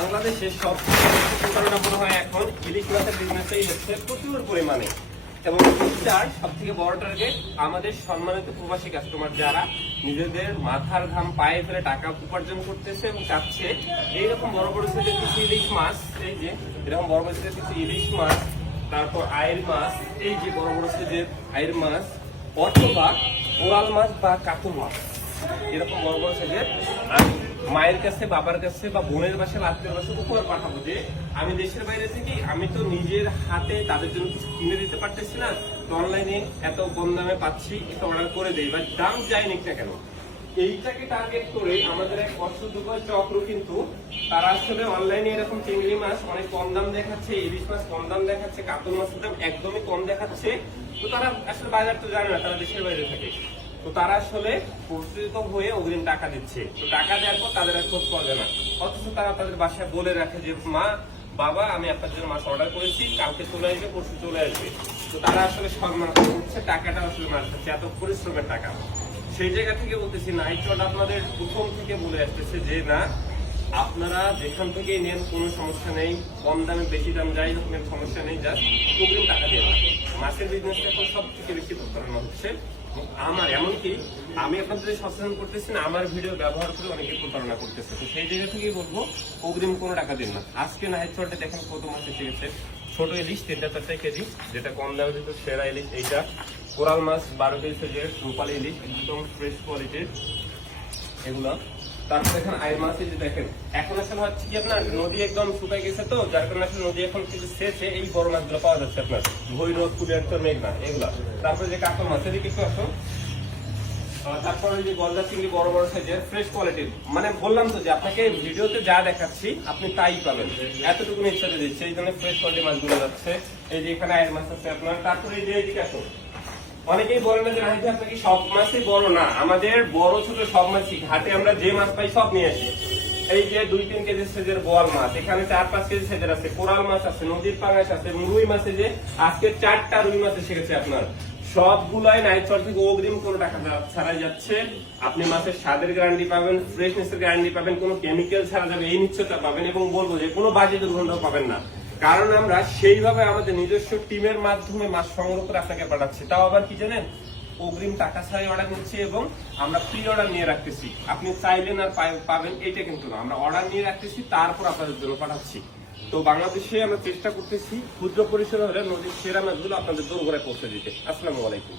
বাংলাদেশে সবচেয়ে প্রতারণা মনে হয় এখন ইলিশ মাছের বিজনেসটাই হচ্ছে প্রচুর পরিমাণে, এবং এটার সব থেকে বড় টার্গেট আমাদের সম্মানিত প্রবাসী কাস্টমার যারা নিজেদের মাথার ঘাম পায়ে ফেলে টাকা উপার্জন করতেছে এবং চাচ্ছে এইরকম বড় বড় সাইজের কিছু ইলিশ মাছ, এই যে এরকম বড় বড় সাইজের কিছু ইলিশ মাছ, তারপর আয়ের মাছ, এই যে বড় বড় সাইজের আয়ের মাছ অথবা কোরাল মাছ বা কাতল মাছ, এরকম বড় বড় সাইজের মায়ের কাছে, বাবার কাছে বা বোনের বাসায়, আত্মীয় বাসায় উপহার পাঠাবো যে আমি দেশের বাইরে থেকে আমি তো নিজের হাতে তাদের জন্য কিছু কিনে দিতে পারতেছি না, তো অনলাইনে এত কম দামে পাচ্ছি, একটু অর্ডার করে দেই, বা দাম যাই নিক না কেন। এইটাকে টার্গেট করে আমাদের এক অসুবিধা চক্র, কিন্তু তারা আসলে অনলাইনে এরকম চিংড়ি মাছ অনেক কম দাম দেখাচ্ছে, ইলিশ মাছ কম দাম দেখাচ্ছে, কাতল মাছের দাম একদমই কম দেখাচ্ছে। তো তারা আসলে বাজার তো জানে না, তারা দেশের বাইরে থাকে, তো তারা আসলে প্রস্তুত হয়ে অগ্রিম টাকা দিচ্ছে। তো টাকা দেওয়ার পর তাদের আর খোঁজ পাওয়া যায় না, অথচ তারা তাদের বাসায় বলে রাখে যে মা বাবা আমি আপনার জন্য মাছ অর্ডার করেছি, কালকে চলে আসবে, পরশু চলে আসবে। তো তারা আসলে সম্মান করছে, টাকাটা আসলে মাছ খাচ্ছে, এত পরিশ্রমের টাকা। সেই জায়গা থেকে বলতেছি নাইট রড আপনাদের প্রথম থেকে বলে আসতেছে যে না, আপনারা যেখান থেকে নেন কোনো সমস্যা নেই, কম দামে বেশি দাম যাই হোক সমস্যা নেই, জাস্ট অগ্রিম টাকা দিয়ে না। মাছের বিজনেসটা এখন সব থেকে বেশি প্রতারণা হচ্ছে। আমার এমনকি আমি আপনাদের সচেতন করতেছি না, আমার ভিডিও ব্যবহার করে অনেকে প্রতারণা করতেছে। তো সেই জায়গা থেকেই বলবো অগ্রিম কোনো টাকা দিন না। আজকে নাইট রডে দেখেন কত মাছ এসে গেছে, ছোট ইলিশ 3-4 কেজি, যেটা কম দামের ভিতর সেরা ইলিশ এইটা। কোরাল মাছ 12 কেজি সাইজের রূপালী ইলিশ, একদম ফ্রেশ কোয়ালিটির এগুলা। তারপর দেখেন আয়ের মাছ, এই যে দেখেন এখন আসলে হচ্ছে কি আপনার নদী একদম শুকাই গেছে, তো যার কারণে আসলে নদী এখন কিছু সেচে এই বড় মাছগুলো পাওয়া যাচ্ছে আপনার, ভৈরব, কুলিয়ারচর, মেঘনা এগুলা। তারপরে যে কাতল মাছ, এদিকে একটু আসো। তারপরে যে গলদা চিংড়ি বড় বড় সাইজের ফ্রেশ কোয়ালিটির, মানে বললাম তো যে আপনাকে ভিডিওতে যা দেখাচ্ছি আপনি তাই পাবেন, এতটুকু ইচ্ছাতে দিচ্ছে, এই জন্য ফ্রেশ কোয়ালিটির মাছগুলো যাচ্ছে। এই যে এখানে আয়ের মাছ আছে আপনার। তারপরে এই যে এদিকে আসো, অনেকেই বলেন না যে রাহিদ ভাই আপনাকে সব মাছই বড়, না, আমাদের বড় ছোট সব মাছই ঘাটে আমরা যে মাছ পাই সব নিয়ে আসি। এই যে 2-3 কেজি সাইজের বোয়াল মাছ, এখানে 4-5 কেজি সাইজের আছে, কোরাল মাছ আছে, নদীর পাঙাশ আছে, রুই মাছ, যে আজকে 4টা রুই মাছ এসে গেছে আপনার। সবগুলাই নাইট রড থেকে অগ্রিম কোনো টাকা ছাড়াই যাচ্ছে। আপনি মাছের স্বাদের গ্যারান্টি পাবেন, ফ্রেশনেসের গ্যারান্টি পাবেন, কোনো কেমিক্যাল ছাড়া যাবে এই নিশ্চয়তা পাবেন, এবং বলবো যে কোনো বাজে দুর্গন্ধ পাবেন না। কারণ আমরা সেইভাবে আমাদের নিজস্ব টিমের মাধ্যমে মাছ সংগ্রহ করে আপনাকে পাঠাচ্ছি, তাও আবার কি জানেন, অগ্রিম টাকা ছাড়াই অর্ডার নিচ্ছি, এবং আমরা প্রি অর্ডার নিয়ে রাখতেছি। আপনি চাইলেন আর পাবেন এটা কিন্তু না, আমরা অর্ডার নিয়ে রাখতেছি, তারপর আপনাদের জন্য পাঠাচ্ছি। তো বাংলাদেশে আমরা চেষ্টা করতেছি ক্ষুদ্র পরিসরে হলে নদীর সেরা মাছগুলো আপনাদের দোরগোড়ায় পৌঁছে দিতে। আসসালামু আলাইকুম।